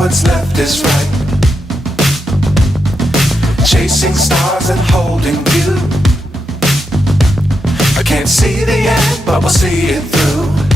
what's left is right. Chasing stars and holding you. I can't see the end, but we'll see it through.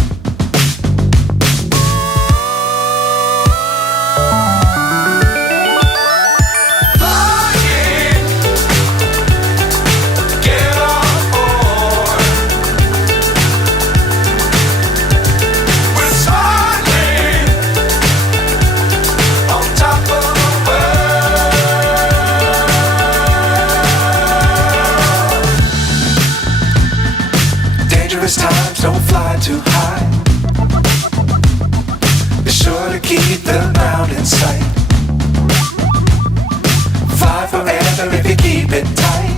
Times don't fly too high. Be sure to keep the ground in sight. Fly forever if you keep it tight.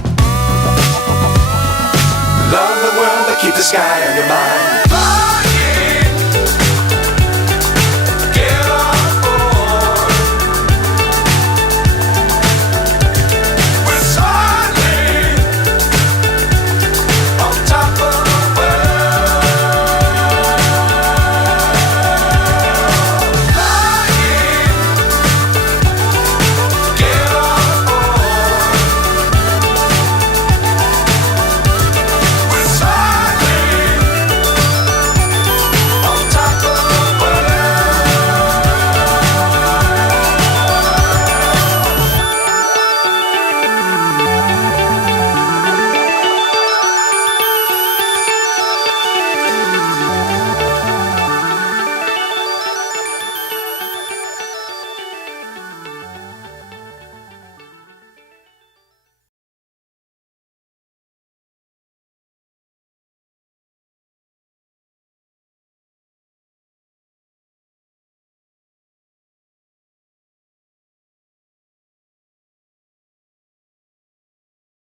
Love the world but keep the sky